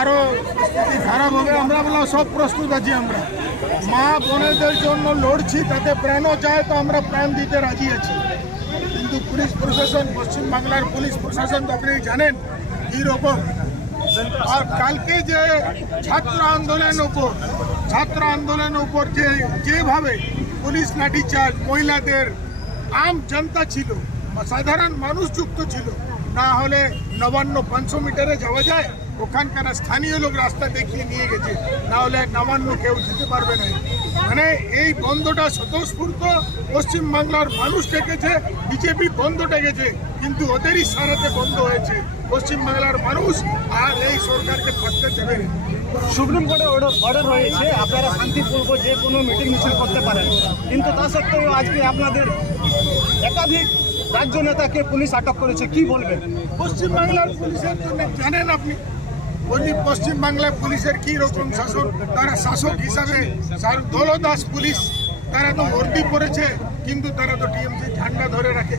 আরো স্থিতি খারাপ হবে। আমরা বলা সব প্রস্তুত আছি। আমরা মা বোনেদের জন্য লড়ছি, তাতে প্রাণও চায় তো আমরা প্রাণ দিতে রাজি আছি। কিন্তু পুলিশ প্রশাসন, পশ্চিমবাংলার পুলিশ প্রশাসন তো আপনি জানেন কীরকম। আর কালকে যে ছাত্র আন্দোলনের উপর যেভাবে পুলিশ লাঠিচার্জ, মহিলাদের, আম জনতা ছিল, সাধারণ মানুষ যুক্ত ছিল, না হলে নবান্ন 500 মিটারে যাওয়া যায়, ওখানকার স্থানীয় লোক রাস্তা দেখিয়ে নিয়ে গেছে, না হলে নবান্ন কেউ যেতে পারবে না। মানে এই বন্ধটা স্বতঃস্ফূর্ত পশ্চিমবাংলার মানুষ ডেকেছে, বিজেপি বন্ধ ডেকেছে, কিন্তু ওদেরই সারাতে বন্ধ হয়েছে। পশ্চিমবাংলার মানুষ আর এই সরকারকে থাকতে দেবে না। সুপ্রিম কোর্টে অর্ডার রয়েছে আপনারা শান্তিপূর্ব যে কোনো মিটিং মিছিল করতে পারেন, কিন্তু তা সত্ত্বেও আজকে আপনাদের একাধিক রাজ্য নেতাকে পুলিশ আটক করেছে, কি বলবেন? পশ্চিমবাংলার পুলিশের জন্য জানেন আপনি পশ্চিমবাংলার পুলিশের কি রকম শাসন। তারা শাসক হিসাবে দলদাস পুলিশ, তারা তো ভর্তি করেছে, কিন্তু তারা তো টিএমসি ঝান্ডা ধরে রাখে।